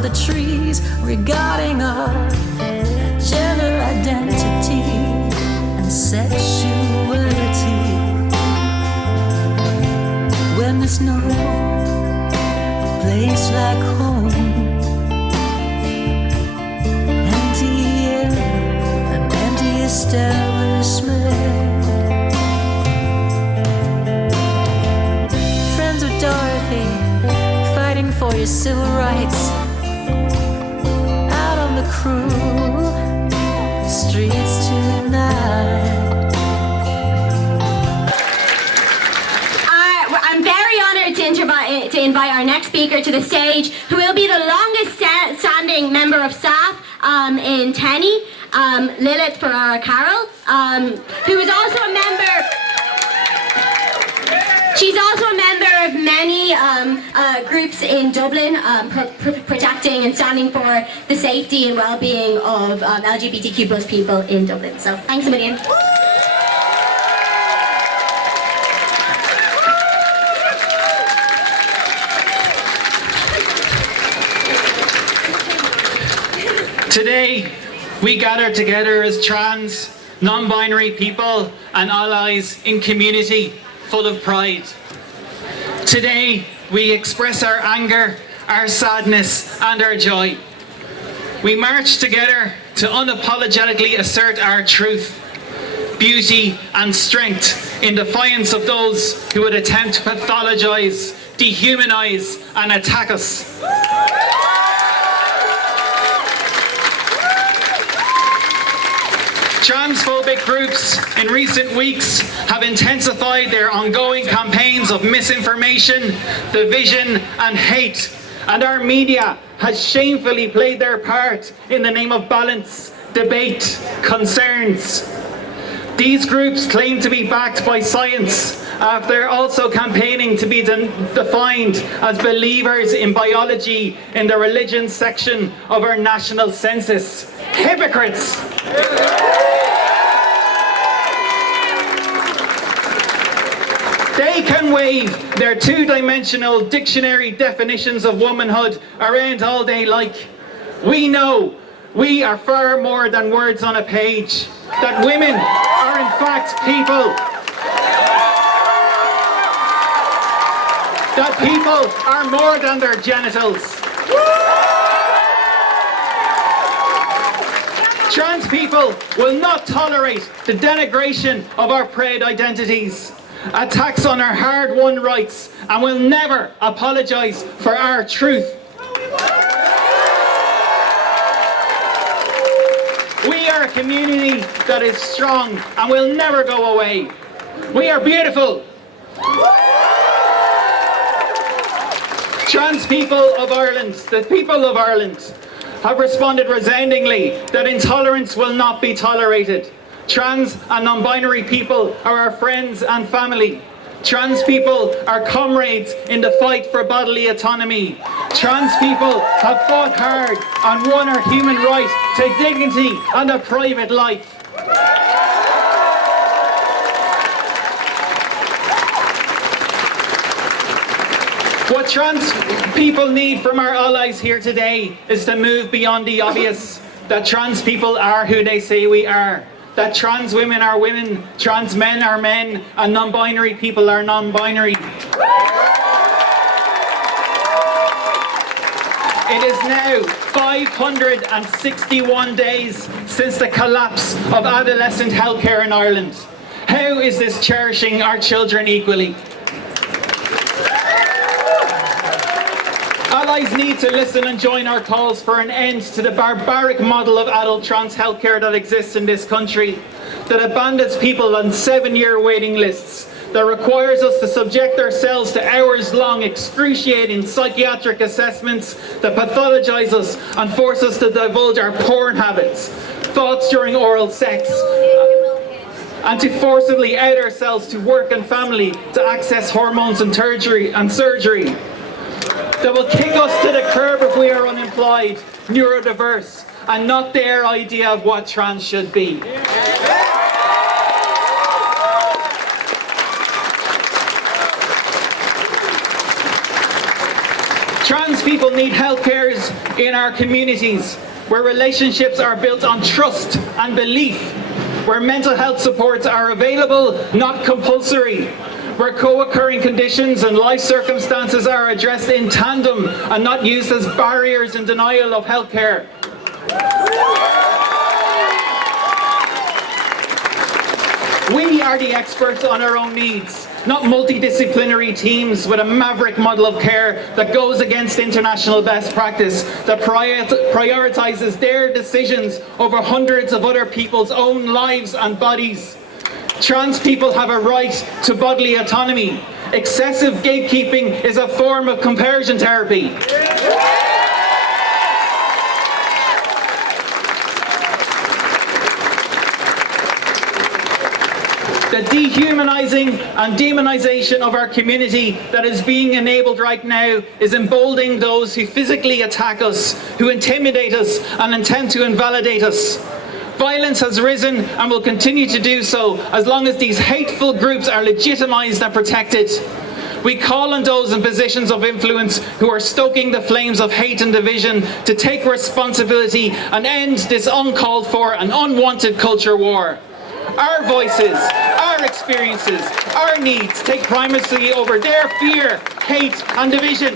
of the trees regarding our gender identity and sexuality. When there's no place like home, empty air, an empty establishment. Friends with Dorothy, fighting for your civil rights. Out on the cruel streets tonight. I'm very honoured to invite our next speaker to the stage, who will be the longest standing member of staff in TENI, Lilith Ferreyra Carroll, who is also a member. She's also a member of many groups in Dublin, protecting and standing for the safety and well-being of LGBTQ plus people in Dublin. So thanks a million. Today, we gather together as trans, non-binary people and allies in community full of pride. Today, we express our anger, our sadness and our joy. We march together to unapologetically assert our truth, beauty and strength in defiance of those who would attempt to pathologise, dehumanise and attack us. Transphobic groups in recent weeks have intensified their ongoing campaigns of misinformation, division and hate, and our media has shamefully played their part in the name of balance, debate, concerns. These groups claim to be backed by science after also campaigning to be defined as believers in biology in the religion section of our national census. Hypocrites! They can wave their two-dimensional dictionary definitions of womanhood around all they like. We know we are far more than words on a page, that women are in fact people. That people are more than their genitals. Trans people will not tolerate the denigration of our proud identities, attacks on our hard-won rights, and will never apologise for our truth. We are a community that is strong and will never go away. We are beautiful. Trans people of Ireland, the people of Ireland, have responded resoundingly that intolerance will not be tolerated. Trans and non-binary people are our friends and family. Trans people are comrades in the fight for bodily autonomy. Trans people have fought hard and won our human right to dignity and a private life. What trans people need from our allies here today is to move beyond the obvious, that trans people are who they say we are. That trans women are women, trans men are men, and non-binary people are non-binary. It is now 561 days since the collapse of adolescent healthcare in Ireland. How is this cherishing our children equally? Allies need to listen and join our calls for an end to the barbaric model of adult trans healthcare that exists in this country, that abandons people on 7-year waiting lists, that requires us to subject ourselves to hours-long excruciating psychiatric assessments, that pathologise us and force us to divulge our porn habits, thoughts during oral sex, and to forcibly out ourselves to work and family to access hormones and surgery, that will kick us to the curb if we are unemployed, neurodiverse, and not their idea of what trans should be. Trans people need healthcare in our communities, where relationships are built on trust and belief, where mental health supports are available, not compulsory, where co-occurring conditions and life circumstances are addressed in tandem and not used as barriers in denial of healthcare. We are the experts on our own needs, not multidisciplinary teams with a maverick model of care that goes against international best practice, that prioritizes their decisions over hundreds of other people's own lives and bodies. Trans people have a right to bodily autonomy. Excessive gatekeeping is a form of conversion therapy. The dehumanizing and demonization of our community that is being enabled right now is emboldening those who physically attack us, who intimidate us and intend to invalidate us. Violence has risen and will continue to do so as long as these hateful groups are legitimized and protected. We call on those in positions of influence who are stoking the flames of hate and division to take responsibility and end this uncalled for and unwanted culture war. Our voices, our experiences, our needs take primacy over their fear, hate and division.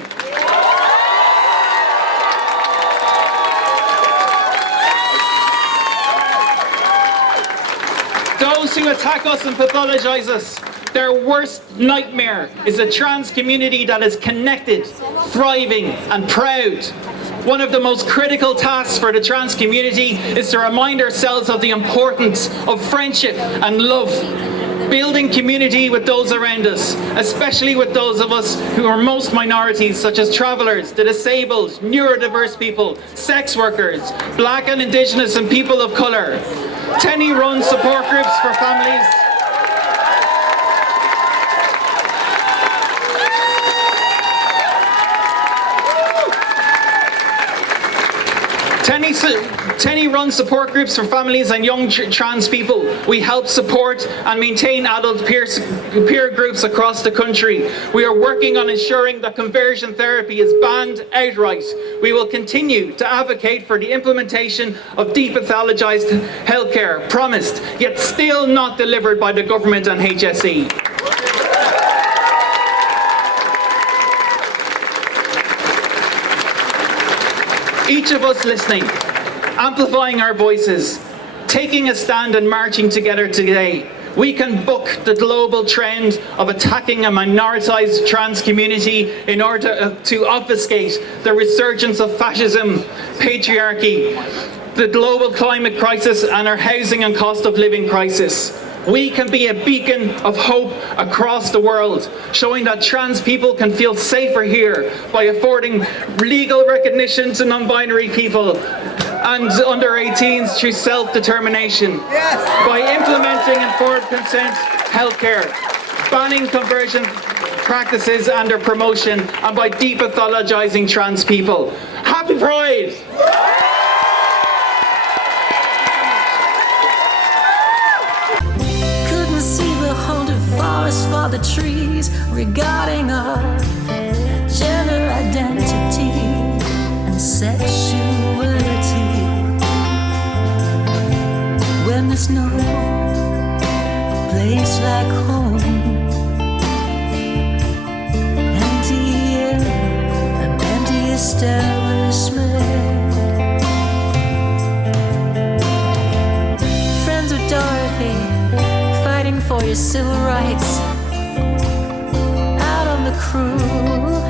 Those who attack us and pathologise us, their worst nightmare is a trans community that is connected, thriving and proud. One of the most critical tasks for the trans community is to remind ourselves of the importance of friendship and love. Building community with those around us, especially with those of us who are most minorities, such as travellers, the disabled, neurodiverse people, sex workers, Black and Indigenous and people of colour. TENI runs support groups for families. TENI runs support groups for families and young trans people. We help support and maintain adult peer groups across the country. We are working on ensuring that conversion therapy is banned outright. We will continue to advocate for the implementation of depathologized healthcare, promised, yet still not delivered by the government and HSE. Each of us listening, amplifying our voices, taking a stand and marching together today, we can buck the global trend of attacking a minoritized trans community in order to obfuscate the resurgence of fascism, patriarchy, the global climate crisis and our housing and cost of living crisis. We can be a beacon of hope across the world, showing that trans people can feel safer here by affording legal recognition to non-binary people and under 18s through self-determination, by implementing informed consent healthcare, banning conversion practices and their promotion, and by depathologizing trans people. Happy Pride! For the trees regarding our gender identity and sexuality. When there's no place like home, empty air, an empty establishment. Friends with Dorothy, fighting for your civil rights. Out on the cruel